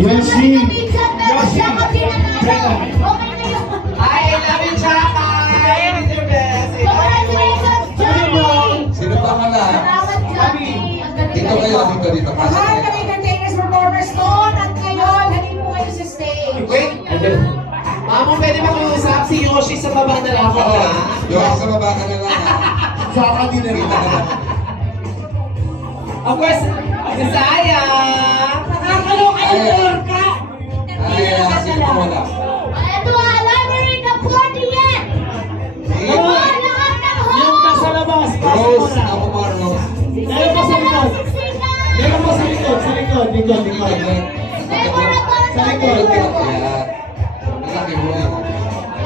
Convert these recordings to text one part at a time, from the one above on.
Yoshi! Yoshi! Ay, I love you, Chaka! It's your best! Congratulations, Johnny! Sino pa nga na? Salamat, Johnny! Ang galing Dito kayo, dito. Mahal ka na entertainers performers doon at ngayon, halin mo kayo sa stage. Wait! Mamo, pwede makiusap si Yoshi sa baba na lang ako, Oo, ha? yung sa baba ka na lang ha. Saka din na rin. Of course, si Saya! Nakakaloka yung Lorca! Ay, sino pa wala? Ito ang library na 40 yan! Lahat ng Yung nasa labas, pasok mo Rose, na. ako mga Rose. Meron pa sa likod. Meron pa sa likod, likod. Sa Tulog ka lang kaya. Malaki mo yan.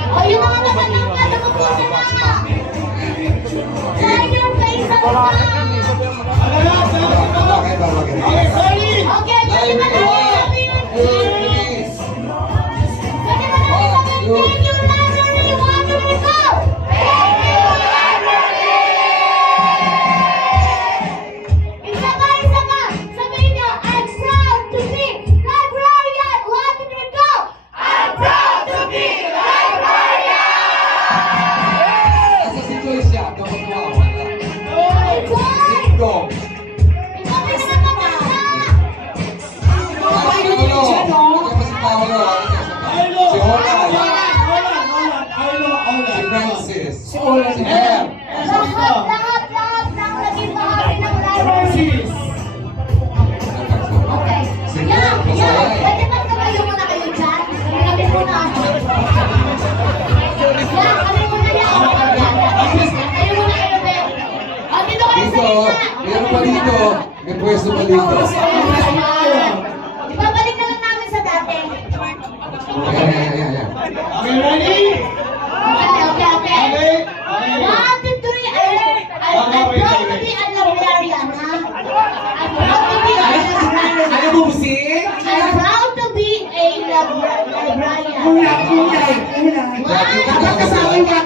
O yung mga matanong ka, lumupo na na! Sign your face on the Bakit? Okay, sorry! Okay, pwede ba natin sabihin yun? Please. Pwede ba natin sabihin, thank you, library! 1 minute go! Thank you, library! Isa ka! Sabihin nyo, I'm proud to be librarian! 1 minute go! I'm proud to be librarian! Asa si Joyce siya? Dapat mawawala. Ay, boy! Sindong. Ikaw ay nakakanta! Ay, Paolo. Ikaw ba si Paolo? Aylo! Si Hola. Aylo! Si Francis. Si Ola. Si Em. Lahat ng naging bahagi ng library. Francis! Okay. Si Yan! Masaya. Pwede ba tumayo muna kayo dyan? Kami muna. Yan! Kami muna yan! Kayo muna kayo, Ben. O, dito kayo sa Dito. gitna. Meron pa dito. May pwesto pa dito. Ibabalik na lang namin sa dati. Ayan. Okay, ready? Okay. Okay? 1, 2, 3. I'm proud to be a librarian, ha? I'm proud to be a librarian. Ano mo, Busi? I'm proud to be a librarian. Kulay. Dapat kasama yung mga